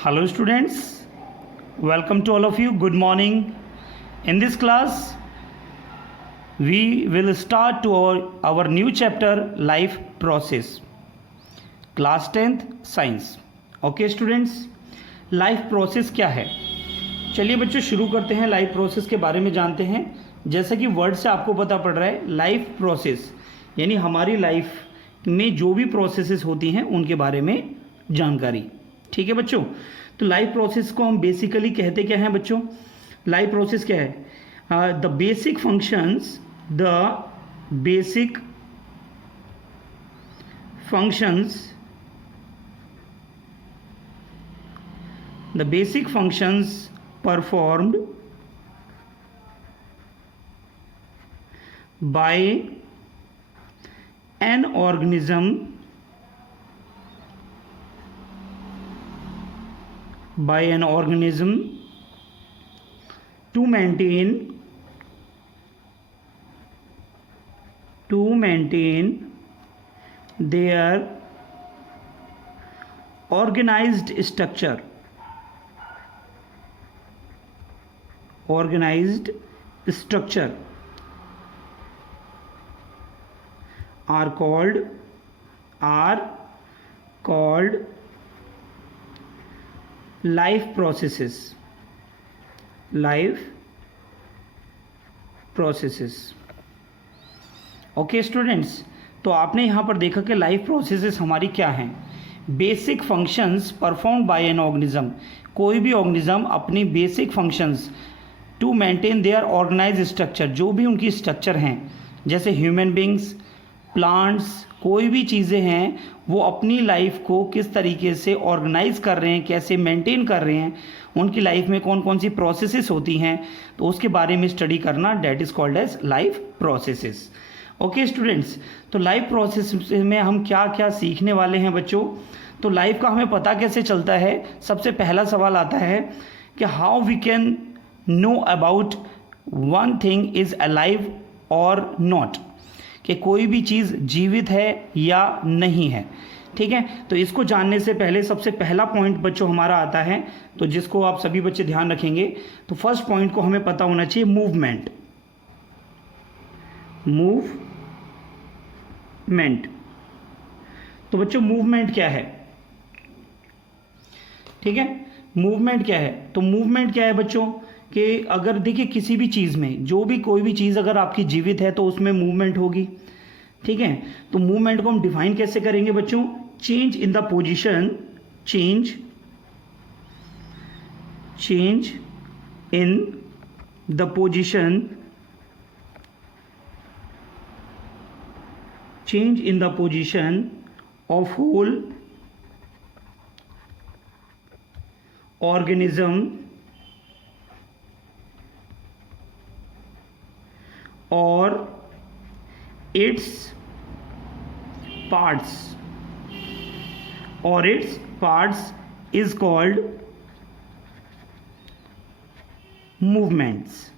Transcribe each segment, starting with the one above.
Hello students, welcome to all of you. Good morning. In this class, we will start to our new chapter life process. Class 10th Science. Okay students, life process क्या है? चलिए बच्चों शुरू करते हैं, life process के बारे में जानते हैं। जैसा कि वर्ड से आपको पता पड़ रहा है, लाइफ प्रोसेस यानी हमारी लाइफ में जो भी प्रोसेसेस होती हैं उनके बारे में जानकारी। ठीक है बच्चों, तो लाइफ प्रोसेस को हम बेसिकली कहते क्या हैं बच्चों? लाइफ प्रोसेस क्या है? The basic functions performed by an organism to maintain their organized structure are called life processes. Okay students, तो आपने यहाँ पर देखा कि लाइफ प्रोसेसेस हमारी क्या हैं? Basic functions perform by an organism. कोई भी ऑर्गेनिज्म अपनी basic functions to maintain their organise structure, जो भी उनकी स्ट्रक्चर हैं, जैसे ह्यूमन बींग्स, प्लांट्स, कोई भी चीज़ें हैं, वो अपनी लाइफ को किस तरीके से ऑर्गेनाइज कर रहे हैं, कैसे मेंटेन कर रहे हैं, उनकी लाइफ में कौन कौन सी प्रोसेसेस होती हैं, तो उसके बारे में स्टडी करना, that is called as life processes. Okay students, तो लाइफ प्रोसेस में हम क्या क्या सीखने वाले हैं बच्चों? तो लाइफ का हमें पता कैसे चलता है? सबसे पहला सवाल आता है कि how we can know about one thing is alive और नॉट, कि कोई भी चीज़ जीवित है या नहीं है। ठीक है, तो इसको जानने से पहले सबसे पहला पॉइंट बच्चों हमारा आता है, तो जिसको आप सभी बच्चे ध्यान रखेंगे। तो फर्स्ट पॉइंट को हमें पता होना चाहिए, मूवमेंट। तो बच्चों मूवमेंट क्या है? ठीक है, मूवमेंट क्या है? तो मूवमेंट क्या है बच्चों कि अगर देखिए किसी भी चीज़ में, जो भी कोई भी चीज़ अगर आपकी जीवित है तो उसमें मूवमेंट होगी। ठीक है, तो मूवमेंट को हम डिफाइन कैसे करेंगे बच्चों? Change in the position of whole organism or its parts is called movements.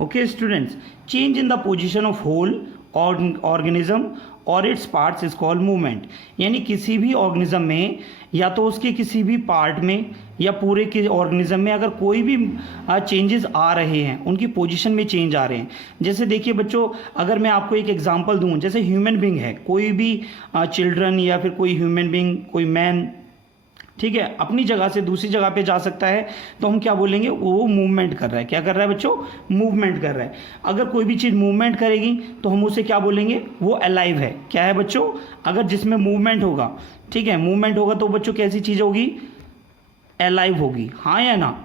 Okay students, change in the position of whole organism और its parts is called movement. यानी किसी भी ऑर्गेनिज्म में या तो उसके किसी भी पार्ट में या पूरे के ऑर्गेनिज्म में अगर कोई भी चेंजेस आ रहे हैं, उनकी पोजीशन में चेंज आ रहे हैं। जैसे देखिए बच्चों, अगर मैं आपको एक एग्जांपल दूं, जैसे ह्यूमन बींग है, कोई भी चिल्ड्रन या फिर कोई ह्यूमन बींग, कोई मैन, ठीक है, अपनी जगह से दूसरी जगह पे जा सकता है, तो हम क्या बोलेंगे? वो मूवमेंट कर रहा है। क्या कर रहा है बच्चों? मूवमेंट कर रहा है। अगर कोई भी चीज़ मूवमेंट करेगी तो हम उसे क्या बोलेंगे? वो अलाइव है। क्या है बच्चों? अगर जिसमें मूवमेंट होगा, ठीक है, मूवमेंट होगा तो बच्चों कैसी चीज़ होगी? अलाइव होगी। हाँ या ना?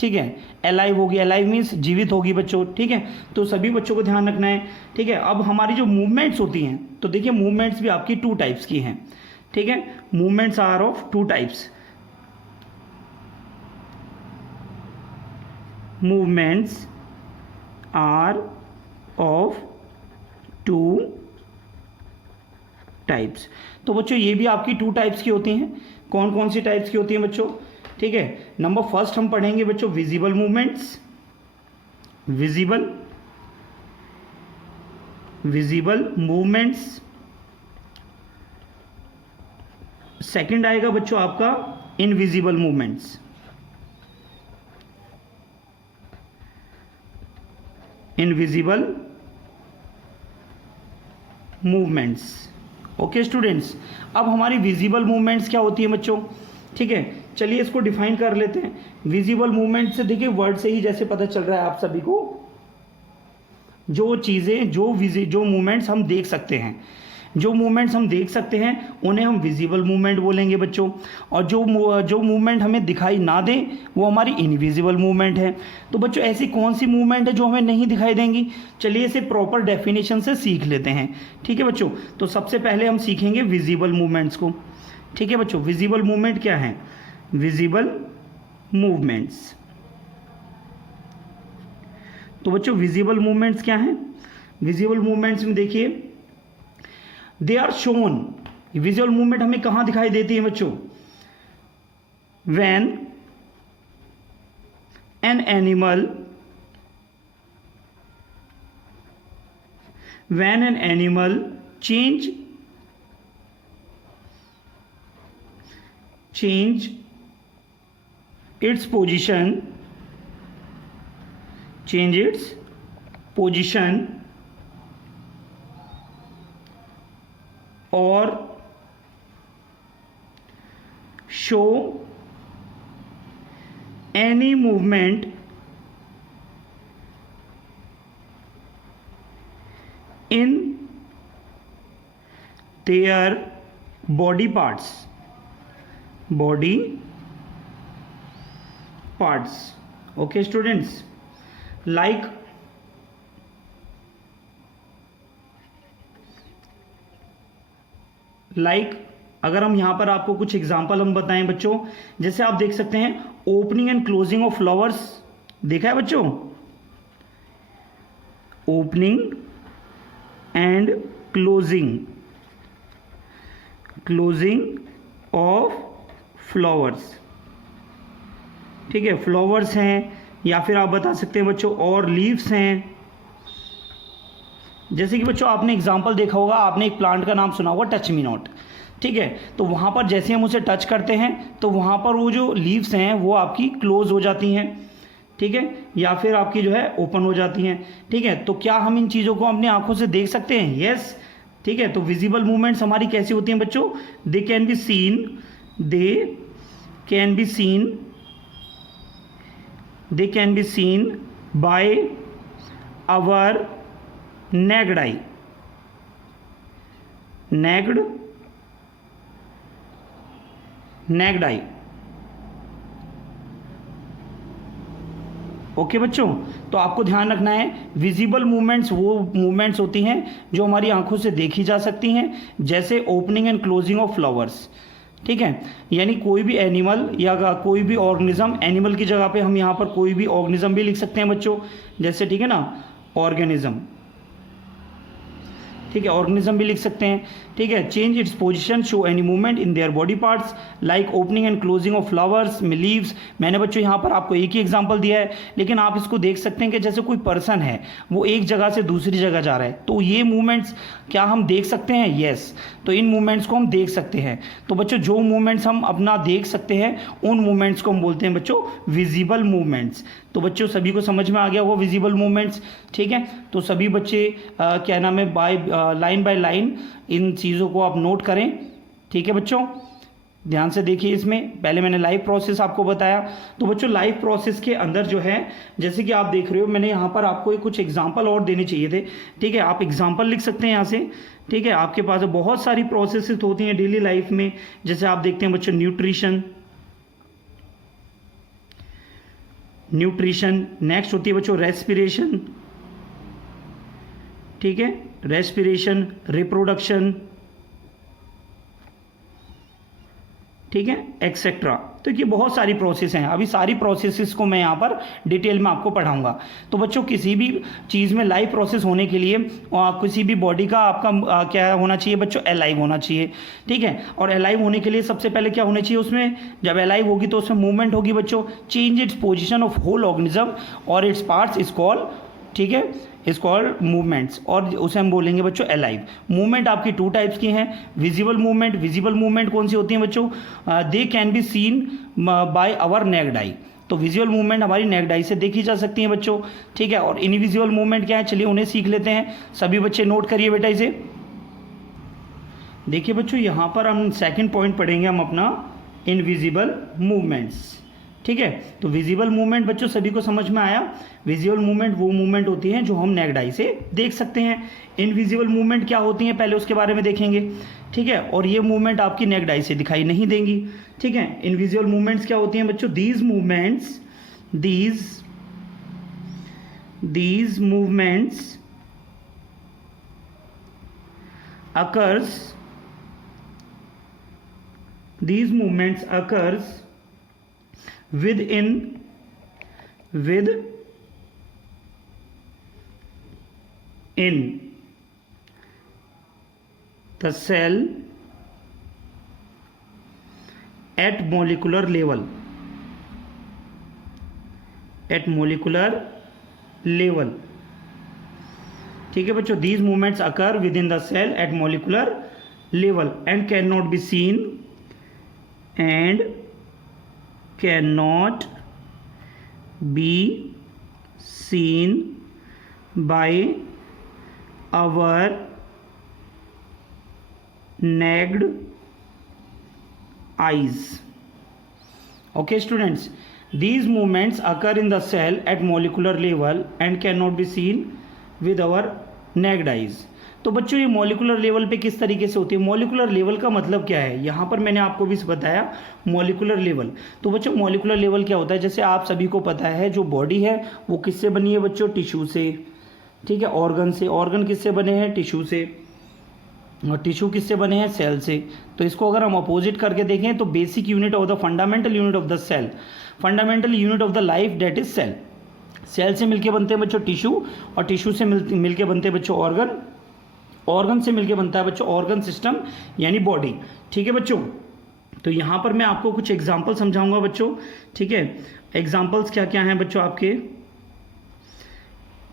ठीक है, अलाइव होगी। अलाइव मीन्स जीवित होगी बच्चों। ठीक है, तो सभी बच्चों को ध्यान रखना है। ठीक है, अब हमारी जो मूवमेंट्स होती हैं, तो देखिए मूवमेंट्स भी आपकी टू टाइप्स की हैं। ठीक है, movements are of two types. movements are of two types। तो बच्चों ये भी आपकी टू टाइप्स की होती हैं। कौन कौन सी टाइप्स की होती हैं बच्चों? ठीक है, नंबर फर्स्ट हम पढ़ेंगे बच्चों visible movements. Visible movements second आएगा बच्चों आपका invisible movements. Invisible movements. Okay students, अब हमारी विजिबल मूवमेंट्स क्या होती है बच्चों? ठीक है, चलिए इसको डिफाइन कर लेते हैं। विजिबल मूवमेंट से देखिए वर्ड से ही जैसे पता चल रहा है आप सभी को, जो चीज़ें जो मूवमेंट्स हम देख सकते हैं, जो मूवमेंट्स हम देख सकते हैं उन्हें हम विजिबल मूवमेंट बोलेंगे बच्चों। और जो मूवमेंट हमें दिखाई ना दे वो हमारी इनविजिबल मूवमेंट है। तो बच्चों ऐसी कौन सी मूवमेंट है जो हमें नहीं दिखाई देंगी? चलिए इसे प्रॉपर डेफिनेशन से सीख लेते हैं। ठीक है बच्चों, तो सबसे पहले हम सीखेंगे विजिबल मूवमेंट्स को। ठीक है बच्चों, विजिबल मूवमेंट क्या है? विजिबल मूवमेंट्स, तो बच्चों विजिबल मूवमेंट्स क्या हैं? विजिबल मूवमेंट्स में देखिए they are shown. Visual movement हमें कहां दिखाई देती है बच्चों? When an animal change its position or show any movement in their body parts. Okay students, like अगर हम यहां पर आपको कुछ एग्जांपल हम बताएं बच्चों, जैसे आप देख सकते हैं opening and closing of flowers, देखा है बच्चों? Opening and closing of flowers. ठीक है, फ्लावर्स हैं, या फिर आप बता सकते हैं बच्चों और लीव्स हैं। जैसे कि बच्चों आपने एग्जांपल देखा होगा, आपने एक प्लांट का नाम सुना होगा टच मी नॉट। ठीक है, तो वहाँ पर जैसे हम उसे टच करते हैं तो वहाँ पर वो जो लीव्स हैं वो आपकी क्लोज हो जाती हैं। ठीक है, या फिर आपकी जो है ओपन हो जाती हैं। ठीक है, तो क्या हम इन चीज़ों को अपनी आंखों से देख सकते हैं? यस। ठीक है, तो विजिबल मूवमेंट्स हमारी कैसी होती हैं बच्चों? They can be seen by our naked eye। Okay बच्चों, तो आपको ध्यान रखना है विजिबल मूवमेंट्स वो मूवमेंट्स होती हैं जो हमारी आंखों से देखी जा सकती हैं, जैसे opening and closing of flowers. ठीक है, यानी कोई भी एनिमल या कोई भी ऑर्गेनिज्म, एनिमल की जगह पे हम यहाँ पर कोई भी ऑर्गेनिज्म भी लिख सकते हैं बच्चों, जैसे ठीक है ना ऑर्गेनिज्म। ठीक है, ऑर्गेनिज्म भी लिख सकते हैं। ठीक है, change its position, show any movement in their body parts like opening and closing of flowers में लीव्स। मैंने बच्चों यहाँ पर आपको एक ही एग्जांपल दिया है, लेकिन आप इसको देख सकते हैं कि जैसे कोई पर्सन है वो एक जगह से दूसरी जगह जा रहा है, तो ये मूवमेंट्स क्या हम देख सकते हैं? यस, तो इन मूवमेंट्स को हम देख सकते हैं। तो बच्चों जो मूवमेंट्स हम अपना देख सकते हैं उन मूवमेंट्स को हम बोलते हैं बच्चों विजिबल मूवमेंट्स। तो बच्चों सभी को समझ में आ गया वो विजिबल मूवमेंट्स। ठीक है, तो सभी बच्चे क्या नाम है लाइन बाय लाइन इन चीज़ों को आप नोट करें। ठीक है बच्चों, ध्यान से देखिए। इसमें पहले मैंने लाइव प्रोसेस आपको बताया, तो बच्चों लाइव प्रोसेस के अंदर जो है जैसे कि आप देख रहे हो, मैंने यहाँ पर आपको कुछ एग्जांपल और देने चाहिए थे। ठीक है, आप एग्जांपल लिख सकते हैं यहाँ से। ठीक है, आपके पास बहुत सारी प्रोसेसेस होती हैं डेली लाइफ में, जैसे आप देखते हैं बच्चों न्यूट्रिशन, नेक्स्ट होती है बच्चों रेस्पिरेशन। ठीक है, रेस्पिरेशन, रिप्रोडक्शन, ठीक है, एक्सेट्रा। तो ये बहुत सारी प्रोसेस हैं, अभी सारी प्रोसेसेस को मैं यहाँ पर डिटेल में आपको पढ़ाऊंगा। तो बच्चों किसी भी चीज़ में लाइव प्रोसेस होने के लिए किसी भी बॉडी का आपका क्या होना चाहिए बच्चों? अलाइव होना चाहिए। ठीक है, और अलाइव होने के लिए सबसे पहले क्या होना चाहिए उसमें? जब अलाइव होगी तो उसमें मूवमेंट होगी बच्चों। Change its position of whole organism और इट्स पार्ट्स इज कॉल्ड, ठीक है, इज कॉल्ड मूवमेंट्स, और उसे हम बोलेंगे बच्चों अलाइव। मूवमेंट आपकी टू टाइप्स की हैं, विजिबल मूवमेंट। विजिबल मूवमेंट कौन सी होती है बच्चों? They can be seen by our naked eye. तो विजुअल मूवमेंट हमारी नेक्ड आई से देखी जा सकती हैं बच्चों, ठीक है। और इनविजिबल मूवमेंट क्या है, चलिए उन्हें सीख लेते हैं। सभी बच्चे नोट करिए बेटा इसे। देखिए बच्चों, यहाँ पर हम सेकंड पॉइंट पढ़ेंगे हम अपना इनविजिबल मूवमेंट्स, ठीक है। तो विजिबल मूवमेंट बच्चों सभी को समझ में आया। विजुअल मूवमेंट वो मूवमेंट होती हैं जो हम नेक्ड आई से देख सकते हैं। इनविजिबल मूवमेंट क्या होती हैं पहले उसके बारे में देखेंगे, ठीक है। और ये मूवमेंट आपकी नेक्ड आई से दिखाई नहीं देंगी, ठीक है। इनविजिबल मूवमेंट्स क्या होती हैं बच्चों? These movements occurs within the cell at molecular level, ठीक है बच्चों। these movements occur within the cell at molecular level and cannot be seen by our naked eyes. Okay students, these movements occur in the cell at molecular level and cannot be seen with our naked eyes. तो बच्चों ये molecular level पे किस तरीके से होती है? Molecular level का मतलब क्या है? यहाँ पर मैंने आपको भी बताया मॉलिकुलर लेवल। तो बच्चों मॉलिकुलर लेवल क्या होता है? जैसे आप सभी को पता है जो बॉडी है वो किससे बनी है बच्चों? टिश्यू से, ठीक है। ऑर्गन से, ऑर्गन किससे बने हैं? टिश्यू से। और टिश्यू किससे बने हैं? सेल से। तो इसको अगर हम अपोजिट करके देखें तो basic unit of the fundamental unit of the cell, fundamental unit of the life that is cell. Cell से मिलके बनते हैं बच्चों टिश्यू, और टिश्यू से मिलके बनते हैं बच्चों ऑर्गन, ऑर्गन से मिलके बनता है बच्चों ऑर्गन सिस्टम यानी बॉडी, ठीक है बच्चों। तो यहाँ पर मैं आपको कुछ एग्जाम्पल समझाऊंगा बच्चों, ठीक है। एग्जाम्पल्स क्या क्या हैं बच्चों आपके,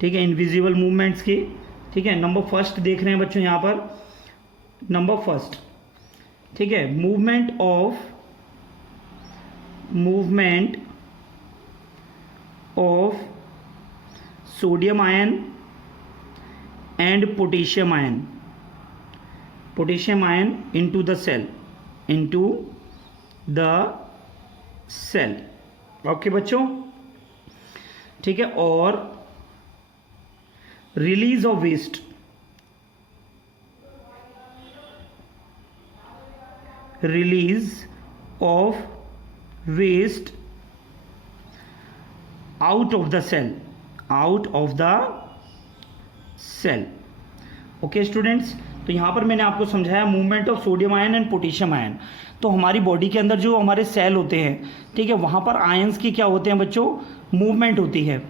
ठीक है, इनविजिबल मूवमेंट्स के, ठीक है। नंबर फर्स्ट देख रहे हैं बच्चों यहाँ पर, नंबर फर्स्ट, ठीक है, movement of sodium ion and potassium ion into the cell, okay बच्चों, ठीक है। और release of waste, out of the cell, okay students. तो यहाँ पर मैंने आपको समझाया movement of sodium ion and potassium ion. तो हमारी बॉडी के अंदर जो हमारे सेल होते हैं, ठीक है, वहाँ पर आयंस की क्या होते हैं बच्चों? मूवमेंट होती है,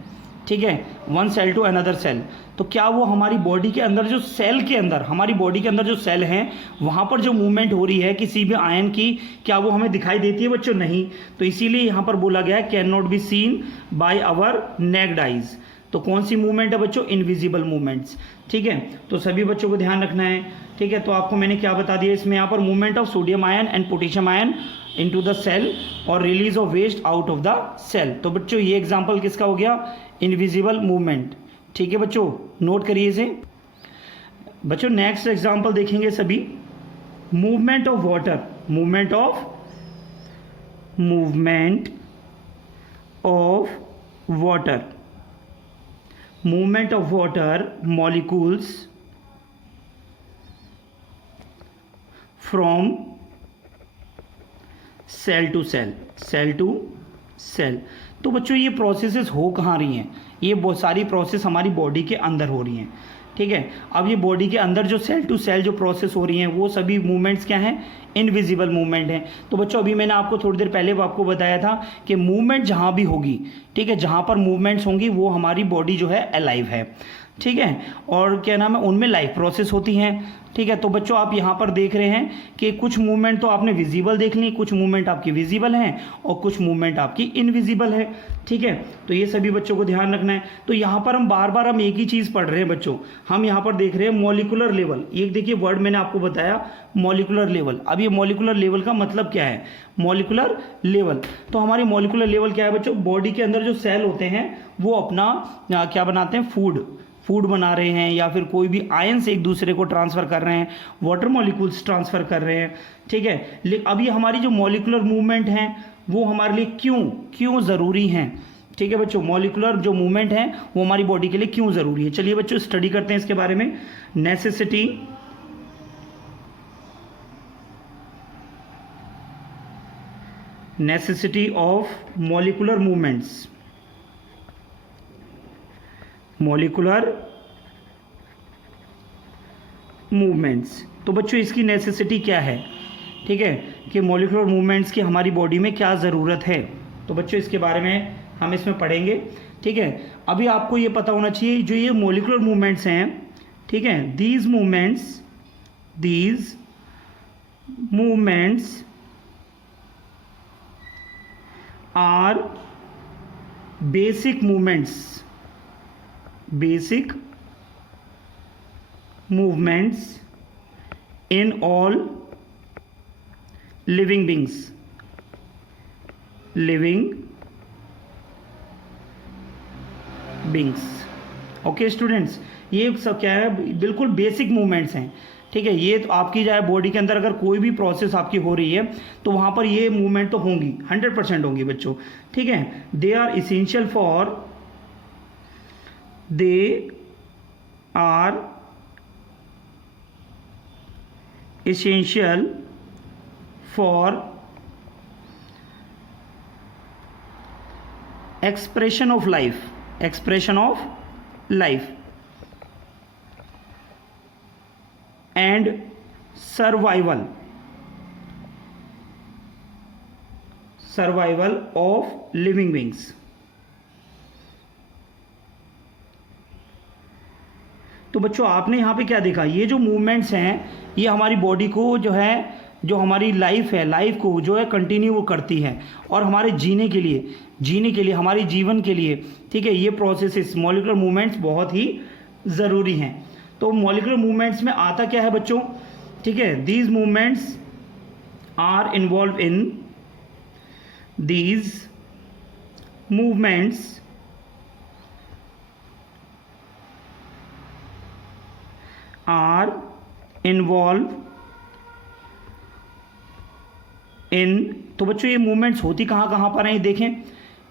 ठीक है, one cell to another cell. तो क्या वो हमारी बॉडी के अंदर जो सेल के अंदर, हमारी बॉडी के अंदर जो सेल हैं वहाँ पर जो मूवमेंट हो रही है किसी भी आयन की, क्या वो हमें दिखाई देती है बच्चों? नहीं। तो इसीलिए यहाँ पर बोला गया है can not be seen by our naked eyes. तो कौन सी मूवमेंट है बच्चों? इनविजिबल मूवमेंट्स, ठीक है। तो सभी बच्चों को ध्यान रखना है, ठीक है। तो आपको मैंने क्या बता दिया इसमें, यहाँ पर movement of sodium ion and potassium ion into the cell और release of waste out of the cell. तो बच्चों ये एग्जांपल किसका हो गया? इनविजिबल मूवमेंट, ठीक है बच्चों, नोट करिए इसे। बच्चों नेक्स्ट एग्जांपल देखेंगे सभी, movement of water, movement of water molecules from cell to cell. तो बच्चों ये प्रोसेसेस हो कहाँ रही हैं? ये बहुत सारी प्रोसेस हमारी बॉडी के अंदर हो रही हैं, ठीक है। अब ये बॉडी के अंदर जो सेल टू सेल जो प्रोसेस हो रही हैं वो सभी मूवमेंट्स क्या हैं? इनविजिबल मूवमेंट हैं। तो बच्चों अभी मैंने आपको थोड़ी देर पहले आपको बताया था कि मूवमेंट जहाँ भी होगी, ठीक है, जहाँ पर मूवमेंट्स होंगी वो हमारी बॉडी जो है अलाइव है। ठीक है, और क्या नाम है, उनमें लाइफ प्रोसेस होती हैं। ठीक है, तो बच्चों आप यहाँ पर देख रहे हैं कि कुछ मूवमेंट तो आपने विजिबल देख ली, कुछ मूवमेंट आपकी विजिबल हैं और कुछ मूवमेंट आपकी इनविजिबल है। ठीक है, तो ये सभी बच्चों को ध्यान रखना है। तो यहाँ पर हम बार बार हम एक ही चीज़ पढ़ रहे हैं बच्चों, हम यहाँ पर देख रहे हैं मॉलिकुलर लेवल। एक देखिए वर्ड मैंने आपको बताया मॉलिकुलर लेवल। अब ये मॉलिकुलर लेवल का मतलब क्या है, मॉलिकुलर लेवल, तो हमारी मॉलिकुलर लेवल क्या है बच्चों, बॉडी के अंदर जो सेल होते हैं वो अपना क्या बनाते हैं, फूड बना रहे हैं, या फिर कोई भी आयंस एक दूसरे को ट्रांसफ़र कर रहे हैं, वाटर मॉलिक्यूल्स ट्रांसफ़र कर रहे हैं। ठीक है, लेकिन अभी हमारी जो मॉलिकुलर मूवमेंट हैं वो हमारे लिए क्यों ज़रूरी हैं। ठीक है बच्चों, मॉलिकुलर जो मूवमेंट है वो हमारी बॉडी के लिए क्यों ज़रूरी है। चलिए बच्चों स्टडी करते हैं इसके बारे में। नेसेसिटी ऑफ मॉलिकुलर मूवमेंट्स, तो बच्चों इसकी नेसेसिटी क्या है। ठीक है, कि मॉलिकुलर मूवमेंट्स की हमारी बॉडी में क्या ज़रूरत है, तो बच्चों इसके बारे में हम इसमें पढ़ेंगे। ठीक है, अभी आपको ये पता होना चाहिए जो ये मॉलिकुलर मूवमेंट्स हैं, ठीक है, these movements are basic movements in all living beings, okay students, ये सब क्या है, बिल्कुल बेसिक मूवमेंट्स हैं। ठीक है, ये तो आपकी जो है बॉडी के अंदर अगर कोई भी प्रोसेस आपकी हो रही है तो वहाँ पर ये मूवमेंट तो होंगी, 100% होंगी बच्चों। ठीक है, they are essential for expression of life and survival of living beings. तो बच्चों आपने यहाँ पे क्या देखा, ये जो मूवमेंट्स हैं ये हमारी बॉडी को जो है, जो हमारी लाइफ को जो है कंटिन्यू करती है, और हमारे जीने के लिए हमारे जीवन के लिए, ठीक है, ये प्रोसेसेस मॉलिकुलर मूवमेंट्स बहुत ही ज़रूरी हैं। तो मॉलिकुलर मूवमेंट्स में आता क्या है बच्चों, ठीक है, these movements are involve in तो बच्चों ये मूवमेंट्स होती कहाँ पर हैं देखें।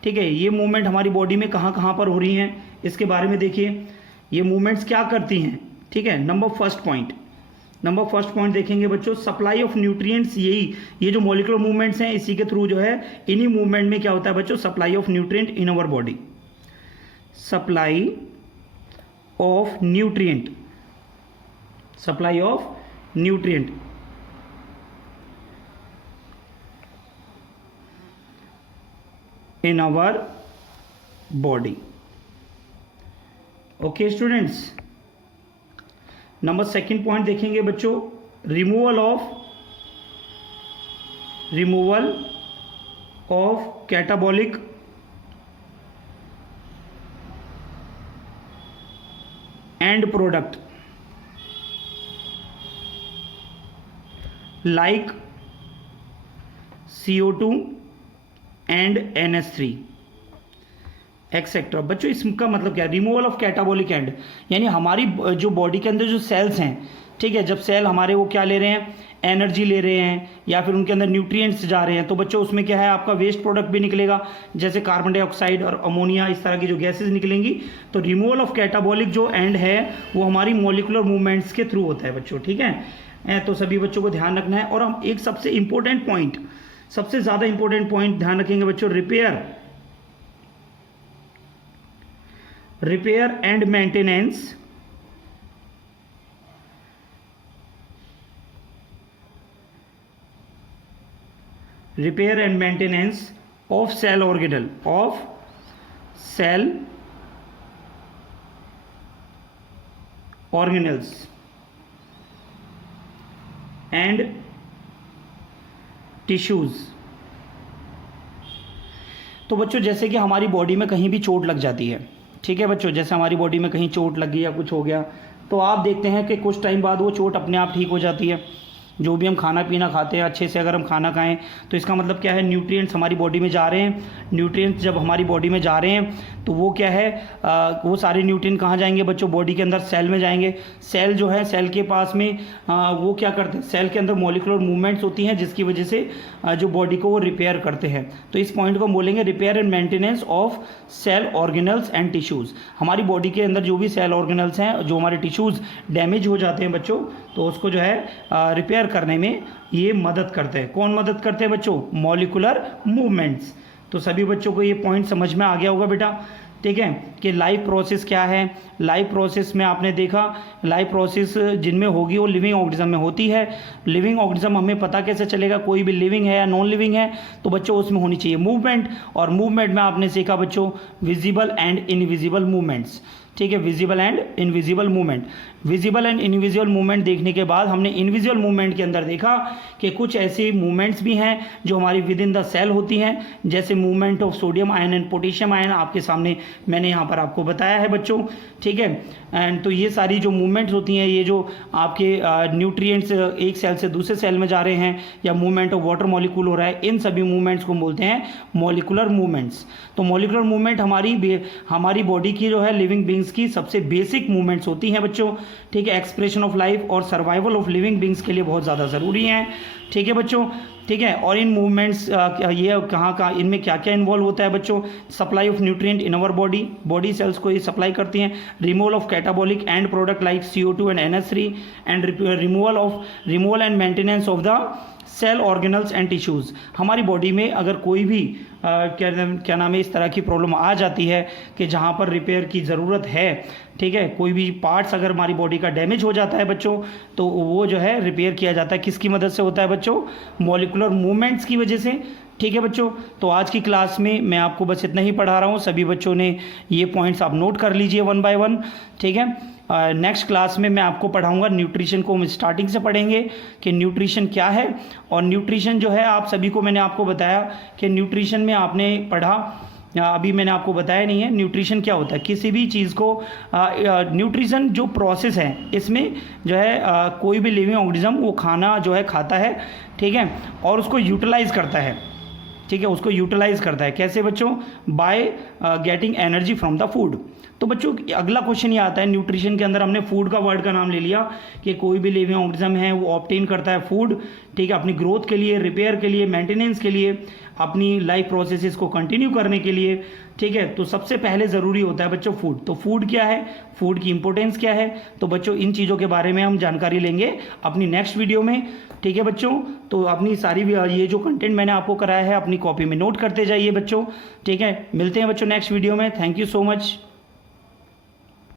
ठीक है, ये मूवमेंट हमारी बॉडी में कहाँ पर हो रही हैं इसके बारे में देखिए, ये मूवमेंट्स क्या करती हैं। ठीक है, नंबर फर्स्ट पॉइंट देखेंगे बच्चों, सप्लाई ऑफ न्यूट्रिएंट्स। ये जो मॉलिकुलर मूवमेंट्स हैं इसी के थ्रू जो है, इन्हीं मूवमेंट में क्या होता है बच्चों, supply of nutrient in our body, supply of nutrient in our body। Okay students, number second point देखेंगे बच्चों, removal of catabolic end product like CO2 and NH3 etcetera. बच्चों इसका मतलब क्या है, रिमूवल ऑफ कैटाबॉलिक एंड, यानी हमारी जो बॉडी के अंदर जो सेल्स हैं, ठीक है, जब सेल हमारे वो क्या ले रहे हैं, एनर्जी ले रहे हैं, या फिर उनके अंदर न्यूट्रिएंट्स जा रहे हैं, तो बच्चों उसमें क्या है, आपका वेस्ट प्रोडक्ट भी निकलेगा, जैसे कार्बन डाइऑक्साइड और अमोनिया, इस तरह की जो गैसेज निकलेंगी। तो रिमूवल ऑफ कैटाबॉलिक जो एंड है वो हमारी मॉलिकुलर मूवमेंट्स के थ्रू होता है बच्चों। ठीक है, तो सभी बच्चों को ध्यान रखना है। और हम एक सबसे ज़्यादा इंपॉर्टेंट पॉइंट ध्यान रखेंगे बच्चों, repair and maintenance of cell organelle organelles and tissues. तो बच्चों जैसे कि हमारी बॉडी में कहीं भी चोट लग जाती है, ठीक है बच्चों, जैसे हमारी बॉडी में कहीं चोट लग गई या कुछ हो गया, तो आप देखते हैं कि कुछ टाइम बाद वो चोट अपने आप ठीक हो जाती है। जो भी हम खाना पीना खाते हैं, अच्छे से अगर हम खाना खाएं तो इसका मतलब क्या है, न्यूट्रिएंट्स हमारी बॉडी में जा रहे हैं। न्यूट्रिएंट्स जब हमारी बॉडी में जा रहे हैं तो वो क्या है, वो सारे न्यूट्रिएंट कहाँ जाएंगे बच्चों, बॉडी के अंदर सेल में जाएंगे। सेल जो है, सेल के पास में वो क्या करते हैं, सेल के अंदर मॉलिक्यूलर मूवमेंट्स होती हैं जिसकी वजह से जो बॉडी को वो रिपेयर करते हैं। तो इस पॉइंट को बोलेंगे repair and maintenance of cell organelles and tissues. हमारी बॉडी के अंदर जो भी सेल ऑर्गेनल्स हैं, जो हमारे टिश्यूज़ डैमेज हो जाते हैं बच्चों, तो उसको जो है रिपेयर करने में ये मदद करते हैं। कौन मदद करते हैं बच्चों, मॉलिक्यूलर मूवमेंट्स। तो सभी बच्चों को ये पॉइंट समझ में आ गया होगा बेटा, ठीक है, कि लाइफ प्रोसेस क्या है। लाइफ प्रोसेस में आपने देखा, लाइफ प्रोसेस जिनमें होगी वो लिविंग ऑर्गेनिज्म में होती है। लिविंग ऑर्गेनिज्म हमें पता कैसे चलेगा कोई भी लिविंग है या नॉन लिविंग है, तो बच्चों उसमें होनी चाहिए मूवमेंट। और मूवमेंट में आपने सीखा बच्चों विजिबल एंड इनविजिबल मूवमेंट्स, ठीक है, visible and invisible movement. Visible and invisible movement देखने के बाद हमने इनविजिबल मूवमेंट के अंदर देखा कि कुछ ऐसी मूवमेंट्स भी हैं जो हमारी विद इन द सेल होती हैं, जैसे movement of sodium ion and potassium ion, आपके सामने मैंने यहाँ पर आपको बताया है बच्चों, ठीक है। एंड तो ये सारी जो मूवमेंट्स होती हैं, ये जो आपके न्यूट्रिएंट्स एक सेल से दूसरे सेल में जा रहे हैं या मूवमेंट ऑफ वाटर मॉलिक्यूल हो रहा है, इन सभी मूवमेंट्स को बोलते हैं मॉलिक्यूलर मूवमेंट्स। तो मॉलिक्यूलर मूवमेंट हमारी बॉडी की जो है लिविंग बींग्स की सबसे बेसिक मूवमेंट्स होती हैं बच्चों, ठीक है। एक्सप्रेशन ऑफ लाइफ और सर्वाइवल ऑफ लिविंग बींग्स के लिए बहुत ज़्यादा ज़रूरी हैं, ठीक है बच्चों, ठीक है। और इन मूवमेंट्स ये कहाँ इनमें क्या क्या इन्वॉल्व होता है बच्चों, supply of nutrient in our body cells को ये सप्लाई करती हैं, removal of catabolic end product like CO2 and NH3 and removal and maintenance of the cell organelles and tissues. हमारी बॉडी में अगर कोई भी क्या नाम है इस तरह की प्रॉब्लम आ जाती है कि जहाँ पर रिपेयर की ज़रूरत है, ठीक है, कोई भी पार्ट्स अगर हमारी बॉडी का डैमेज हो जाता है बच्चों, तो वो जो है रिपेयर किया जाता है, किसकी मदद से होता है बच्चों, मॉलिक्यूलर मूवमेंट्स की वजह से, ठीक है बच्चों। तो आज की क्लास में मैं आपको बस इतना ही पढ़ा रहा हूँ, सभी बच्चों ने ये पॉइंट्स आप नोट कर लीजिए 1 बाय 1, ठीक है। नेक्स्ट क्लास में मैं आपको पढ़ाऊंगा न्यूट्रिशन को, हम स्टार्टिंग से पढ़ेंगे कि न्यूट्रिशन क्या है। और न्यूट्रिशन जो है आप सभी को मैंने आपको बताया कि न्यूट्रिशन में आपने पढ़ा, अभी मैंने आपको बताया नहीं है न्यूट्रिशन क्या होता है। किसी भी चीज़ को न्यूट्रिशन जो प्रोसेस है, इसमें जो है कोई भी लिविंग ऑर्गेनिज्म वो खाना जो है खाता है, ठीक है, और उसको यूटिलाइज करता है, ठीक है, उसको यूटिलाइज करता है। कैसे बच्चों, by getting energy from the food. तो बच्चों अगला क्वेश्चन ये आता है, न्यूट्रिशन के अंदर हमने फूड का वर्ड का नाम ले लिया कि कोई भी लिविंग ऑर्गेनिज्म है वो ऑब्टेन करता है फूड, ठीक है, अपनी ग्रोथ के लिए, रिपेयर के लिए, मेंटेनेंस के लिए, अपनी लाइफ प्रोसेसेस को कंटिन्यू करने के लिए, ठीक है। तो सबसे पहले ज़रूरी होता है बच्चों फूड। तो फूड क्या है, फूड की इंपॉर्टेंस क्या है, तो बच्चों इन चीज़ों के बारे में हम जानकारी लेंगे अपनी नेक्स्ट वीडियो में, ठीक है बच्चों। तो अपनी सारी ये जो कंटेंट मैंने आपको कराया है अपनी कॉपी में नोट करते जाइए बच्चों, ठीक है। मिलते हैं बच्चों नेक्स्ट वीडियो में। Thank you so much.